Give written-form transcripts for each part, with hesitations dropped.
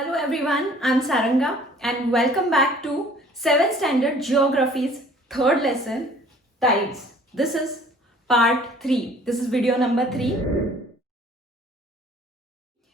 Hello everyone, I'm Saranga and welcome back to 7th Standard Geography's third lesson, Tides. This is part 3. This is video number 3.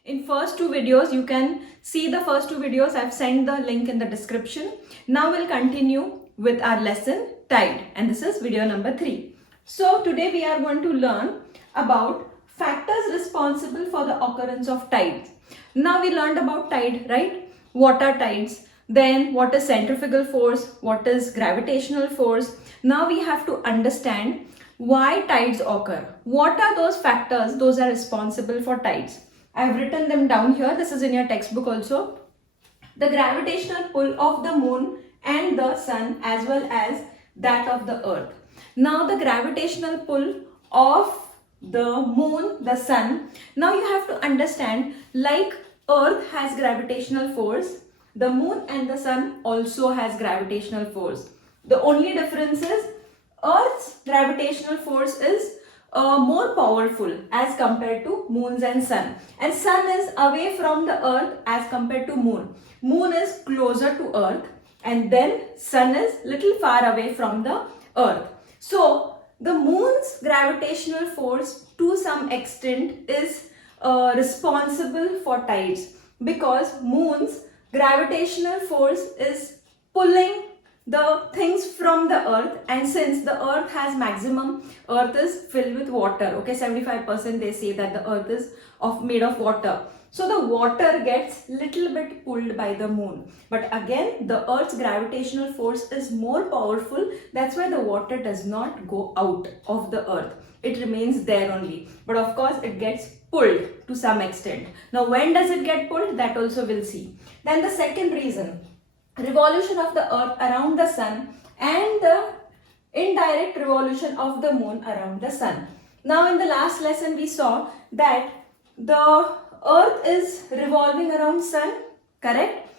In first two videos, you can see the first two videos. I've sent the link in the description. Now we'll continue with our lesson, Tide, and this is video number 3. So today we are going to learn about factors responsible for the occurrence of tides. Now we learned about tide, right? What are tides? Then what is centrifugal force? What is gravitational force? Now we have to understand why tides occur. What are those factors? Those are responsible for tides. I've written them down here. This is in your textbook also. The gravitational pull of the moon and the sun as well as that of the earth. Now the gravitational pull of the moon, the sun. Now you have to understand, like earth has gravitational force, the moon and the sun also has gravitational force. The only difference is earth's gravitational force is more powerful as compared to moons and sun, is away from the earth as compared to moon. Moon is closer to earth and then sun is little far away from the earth. So the moon's gravitational force to some extent is responsible for tides, because moon's gravitational force is pulling the things from the earth, and since the earth has maximum, earth is filled with water, okay, 75% they say that the earth is made of water. So the water gets little bit pulled by the moon. But again, the earth's gravitational force is more powerful. That's why the water does not go out of the earth. It remains there only. But of course, it gets pulled to some extent. Now, when does it get pulled? That also we'll see. Then the second reason, revolution of the earth around the sun and the indirect revolution of the moon around the sun. Now, in the last lesson, we saw that the earth is revolving around sun, correct?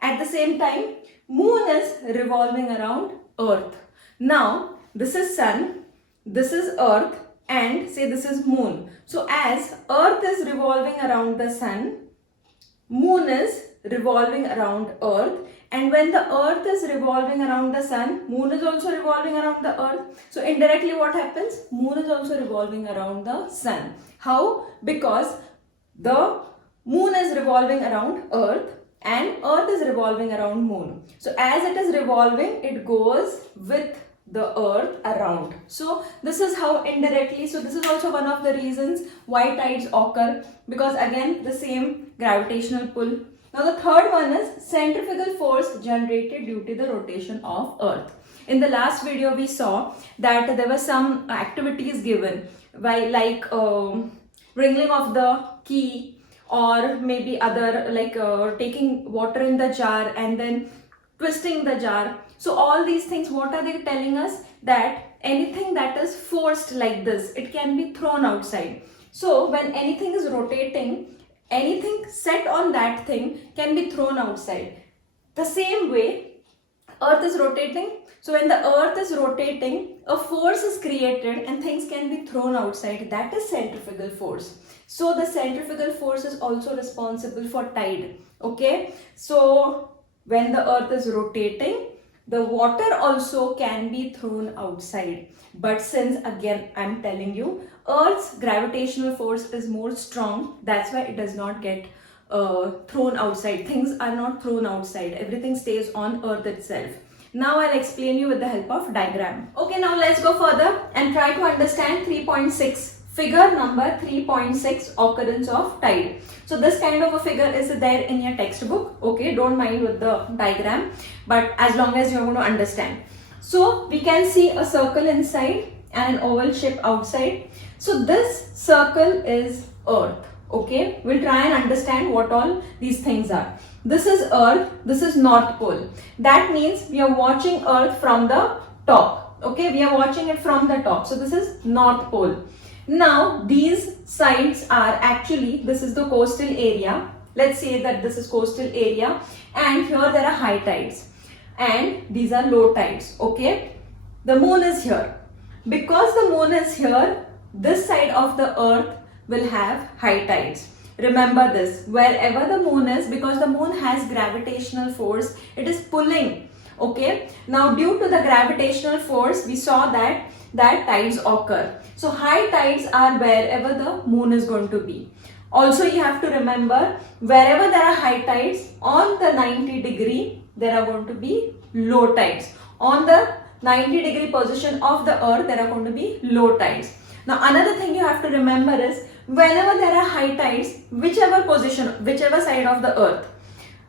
At the same time, moon is revolving around earth. Now, this is sun, this is earth, and say this is moon. So, as earth is revolving around the sun, moon is revolving around earth, and when the earth is revolving around the sun, moon is also revolving around the earth. So indirectly what happens? Moon is also revolving around the sun. How? Because the moon is revolving around earth and earth is revolving around moon. So as it is revolving, it goes with the earth around. So this is how indirectly, so this is also one of the reasons why tides occur, because again the same gravitational pull. Now the third one is centrifugal force generated due to the rotation of earth. In the last video we saw that there were some activities given by wriggling of the key, or maybe other taking water in the jar and then twisting the jar. So all these things, what are they telling us? That anything that is forced like this, it can be thrown outside. So when anything is rotating, anything set on that thing can be thrown outside. The same way, earth is rotating. So when the earth is rotating, a force is created and things can be thrown outside. That is centrifugal force. So the centrifugal force is also responsible for tide. Okay. So when the earth is rotating, the water also can be thrown outside. But since again, I'm telling you, earth's gravitational force is more strong. That's why it does not get thrown outside. Things are not thrown outside. Everything stays on earth itself. Now I'll explain you with the help of diagram. Okay, now let's go further and try to understand 3.6. Figure number 3.6, occurrence of tide. So this kind of a figure is there in your textbook. Okay, don't mind with the diagram, but as long as you're going to understand. So we can see a circle inside and an oval shape outside. So this circle is earth. Okay, we'll try and understand what all these things are. This is earth, this is north pole. That means we are watching earth from the top. Okay, we are watching it from the top. So this is north pole. Now these sides are actually, this is the coastal area. Let's say that this is coastal area, and here there are high tides and these are low tides. Okay, the moon is here. Because the moon is here, this side of the earth will have high tides. remember this, wherever the moon is, because the moon has gravitational force, it is pulling. Okay, now due to the gravitational force, we saw that tides occur. So high tides are wherever the moon is going to be. Also, you have to remember, wherever there are high tides, on the 90 degree, there are going to be low tides. On the 90 degree position of the earth, there are going to be low tides. Now, another thing you have to remember is, whenever there are high tides, whichever position, whichever side of the earth,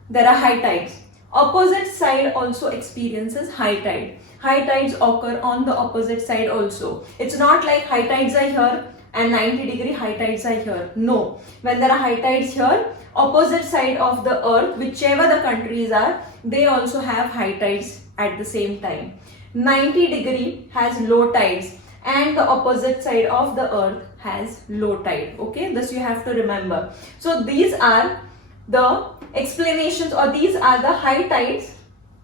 there are high tides, opposite side also experiences high tide. High tides occur on the opposite side also. It's not like high tides are here and 90 degree high tides are here. No. When there are high tides here, opposite side of the earth, whichever the countries are, they also have high tides at the same time. 90 degree has low tides and the opposite side of the earth has low tide. Okay, this you have to remember. So these are the explanations, or these are the high tides,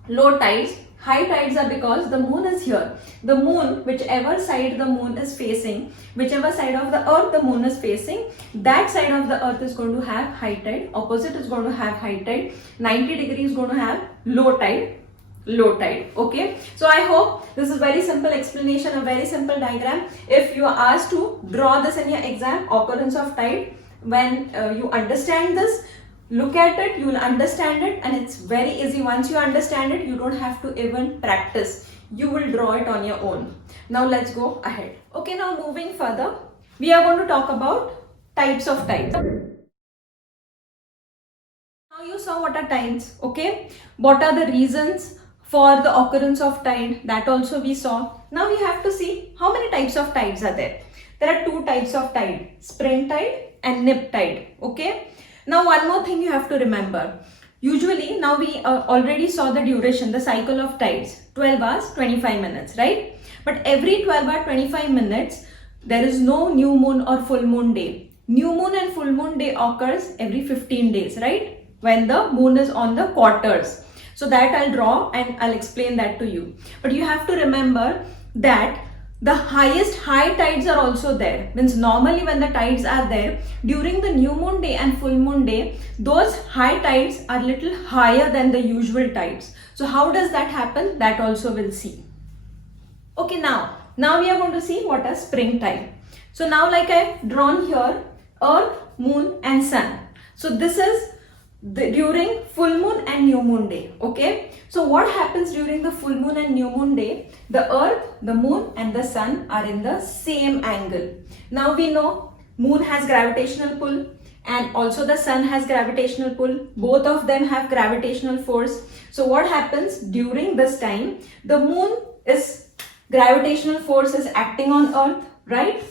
low tides. High tides are because the moon is here. The moon, whichever side the moon is facing, whichever side of the earth the moon is facing, that side of the earth is going to have high tide, opposite is going to have high tide, 90 degrees is going to have low tide. Okay, so I hope this is very simple explanation, a very simple diagram. If you are asked to draw this in your exam, occurrence of tide, when you understand this, look at it, you will understand it, and it's very easy. Once you understand it, you don't have to even practice. You will draw it on your own. Now let's go ahead. Okay, now moving further, we are going to talk about types of tides. Now you saw what are tides, okay? What are the reasons for the occurrence of tide, that also we saw. Now we have to see how many types of tides are there. There are two types of tide, spring tide and nip tide, okay? Now one more thing you have to remember. Usually, now we already saw the duration, the cycle of tides, 12 hours, 25 minutes, right? But every 12 or 25 minutes, there is no new moon or full moon day. New moon and full moon day occurs every 15 days, right? When the moon is on the quarters. So that I'll draw and I'll explain that to you. But you have to remember that the highest high tides are also there. Means normally when the tides are there, during the new moon day and full moon day, those high tides are little higher than the usual tides. So how does that happen? That also we'll see. Okay, now we are going to see what is spring tide. So now, like I've drawn here, earth, moon and sun. So this is during full moon and new moon day. Okay, so what happens during the full moon and new moon day? The earth, the moon and the sun are in the same angle. Now we know moon has gravitational pull and also the sun has gravitational pull. Both of them have gravitational force. So what happens during this time? The moon is gravitational force is acting on earth, right?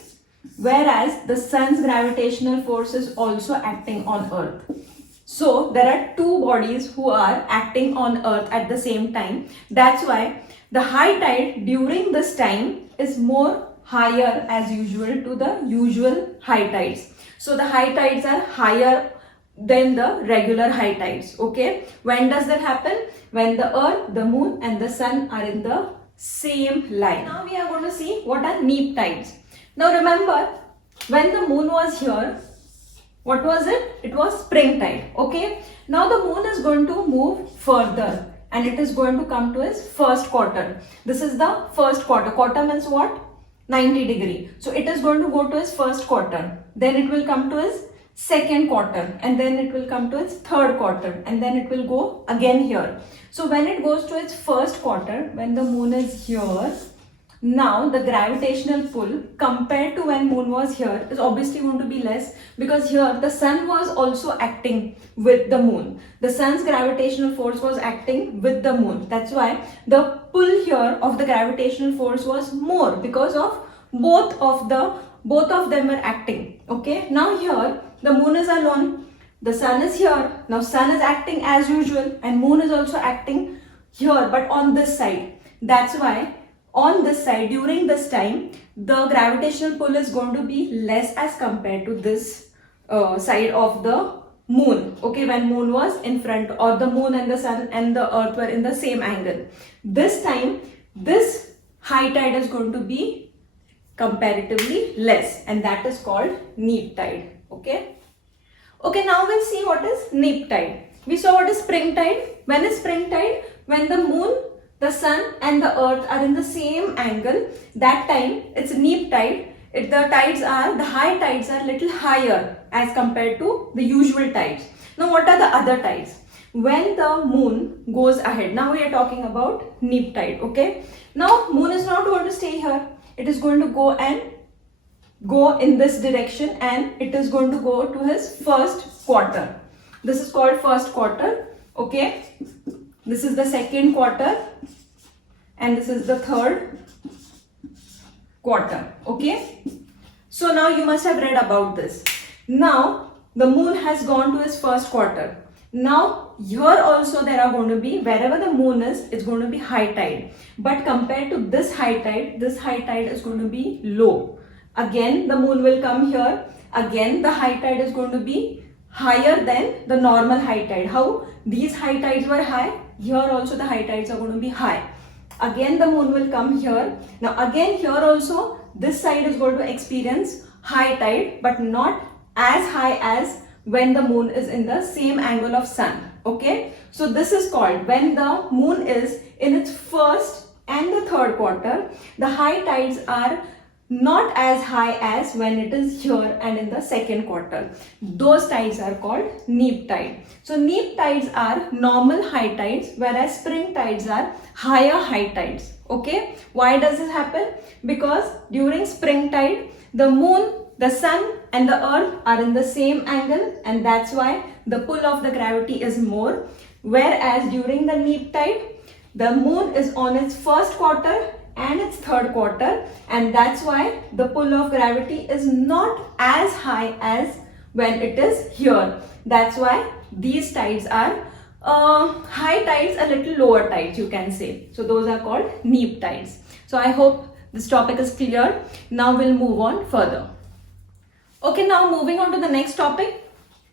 Whereas the sun's gravitational force is also acting on earth. So there are two bodies who are acting on earth at the same time. That's why the high tide during this time is more higher as usual to the usual high tides. So the high tides are higher than the regular high tides. Okay, when does that happen? When the earth, the moon and the sun are in the same line. Now we are going to see what are neap tides. Now remember, when the moon was here, what was it? It was spring tide. Okay, now the moon is going to move further and it is going to come to its first quarter. This is the first quarter. Quarter means what? 90 degree. So it is going to go to its first quarter. Then it will come to its second quarter and then it will come to its third quarter and then it will go again here. So when it goes to its first quarter, when the moon is here, now the gravitational pull compared to when moon was here is obviously going to be less, because here the sun was also acting with the moon. The sun's gravitational force was acting with the moon. That's why the pull here of the gravitational force was more, because of both of them were acting. Okay, now here the moon is alone, the sun is here. Now sun is acting as usual and moon is also acting here, but on this side. That's why on this side, during this time, the gravitational pull is going to be less as compared to this side of the moon. Okay, when moon was in front, or the moon and the sun and the earth were in the same angle. This time, this high tide is going to be comparatively less, and that is called neap tide. Okay. Okay, now we'll see what is neap tide. We saw what is spring tide. When is spring tide? When the moon, the sun and the earth are in the same angle. That time it's neap tide. The high tides are little higher as compared to the usual tides. Now what are the other tides? When the moon goes ahead. Now we are talking about neap tide, okay? Now moon is not going to stay here. It is going to go in this direction and it is going to go to his first quarter. This is called first quarter, okay? This is the second quarter and this is the third quarter, okay? So now you must have read about this. Now the moon has gone to its first quarter. Now here also there are going to be, wherever the moon is, it's going to be high tide. But compared to this high tide is going to be low. Again the moon will come here. Again the high tide is going to be higher than the normal high tide. How? These high tides were high. Here also the high tides are going to be high. Again the moon will come here. Now again here also this side is going to experience high tide, but not as high as when the moon is in the same angle of sun, okay? So this is called, when the moon is in its first and the third quarter, the high tides are not as high as when it is here and in the second quarter. Those tides are called neap tide. So neap tides are normal high tides, whereas spring tides are higher high tides, okay? Why does this happen? Because during spring tide, the moon, the sun and the earth are in the same angle, and that's why the pull of the gravity is more. Whereas during the neap tide, the moon is on its first quarter and its third quarter, and that's why the pull of gravity is not as high as when it is here. That's why these tides are high tides, a little lower tides, you can say. So those are called neap tides. So I hope this topic is clear. Now we'll move on further. Okay, now moving on to the next topic,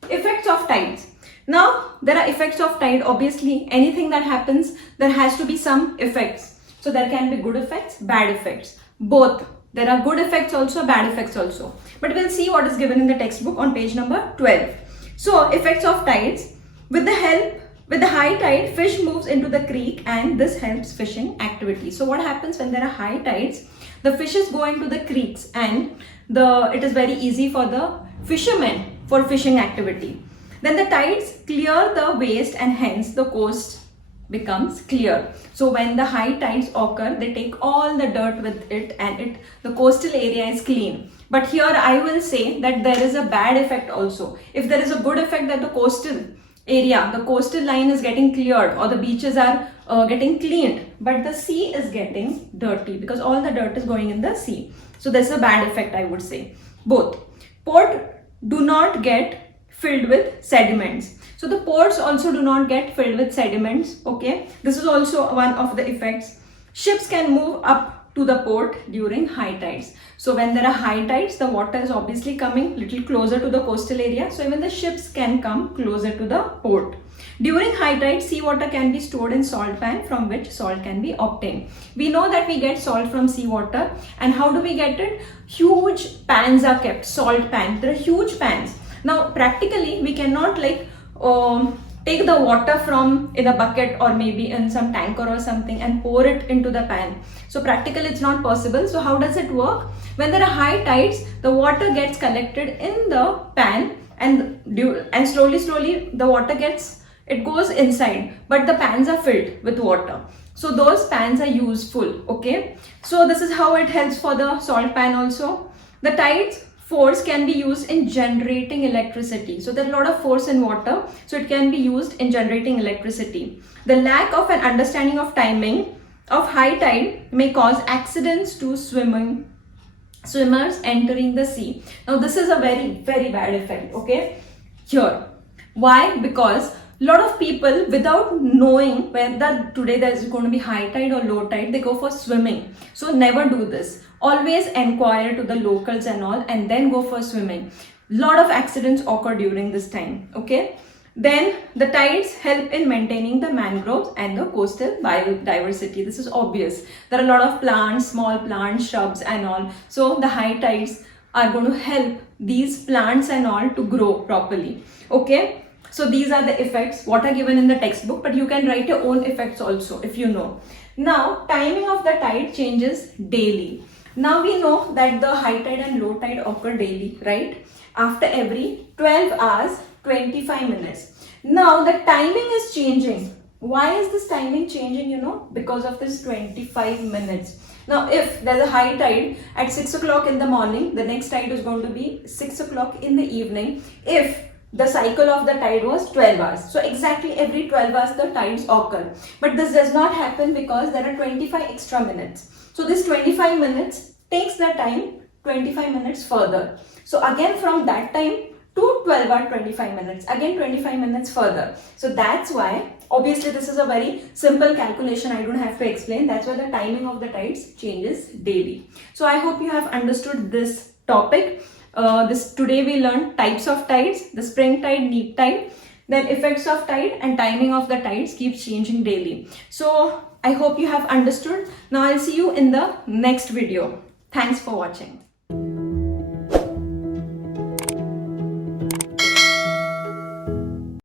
effects of tides. Now there are effects of tide. Obviously anything that happens, there has to be some effects. So there can be good effects, bad effects, both. There are good effects also, bad effects also. But we'll see what is given in the textbook on page number 12. So effects of tides. With the high tide, fish moves into the creek and this helps fishing activity. So what happens when there are high tides? The fishes go into the creeks and it is very easy for the fishermen for fishing activity. Then the tides clear the waste and hence the coast becomes clear. So when the high tides occur, they take all the dirt with it and the coastal area is clean. But here I will say that there is a bad effect also. If there is a good effect that the coastal area, the coastal line is getting cleared or the beaches are getting cleaned, but the sea is getting dirty because all the dirt is going in the sea. So this is a bad effect, I would say. Both. Port do not get filled with sediments. So the ports also do not get filled with sediments, okay? This is also one of the effects. Ships can move up to the port during high tides. So when there are high tides, the water is obviously coming little closer to the coastal area. So even the ships can come closer to the port. During high tide, seawater can be stored in salt pan from which salt can be obtained. We know that we get salt from seawater. And how do we get it? Huge pans are kept, salt pans. There are huge pans. Now practically we cannot take the water from in a bucket or maybe in some tanker or something and pour it into the pan. So practically it's not possible. So how does it work? When there are high tides, the water gets collected in the pan and slowly the water goes inside, but the pans are filled with water. So those pans are useful, okay? So this is how it helps for the salt pan also. The tides force can be used in generating electricity. So there's a lot of force in water, so it can be used in generating electricity. The lack of an understanding of timing of high tide may cause accidents to swimmers entering the sea. Now this is a very, very bad effect, okay? Here. Why? Because a lot of people, without knowing whether today there is going to be high tide or low tide, they go for swimming. So never do this. Always inquire to the locals and all and then go for swimming. Lot of accidents occur during this time, okay? Then the tides help in maintaining the mangroves and the coastal biodiversity. This is obvious. There are a lot of plants, small plants, shrubs and all. So the high tides are going to help these plants and all to grow properly. Okay, so these are the effects what are given in the textbook, but you can write your own effects also if you know. Now timing of the tide changes daily. Now we know that the high tide and low tide occur daily, right? After every 12 hours 25 minutes. Now the timing is changing. Why is this timing changing? You know, because of this 25 minutes. Now if there's a high tide at 6 o'clock in the morning, the next tide is going to be 6 o'clock in the evening if the cycle of the tide was 12 hours. So exactly every 12 hours the tides occur. But this does not happen because there are 25 extra minutes. So this 25 minutes takes the time 25 minutes further. So again from that time to 12 hour 25 minutes, again 25 minutes further. So that's why, obviously this is a very simple calculation, I don't have to explain. That's why the timing of the tides changes daily. So I hope you have understood this topic. Today we learned types of tides, the spring tide, neap tide, then effects of tide and timing of the tides keeps changing daily. So I hope you have understood. Now I'll see you in the next video. Thanks for watching.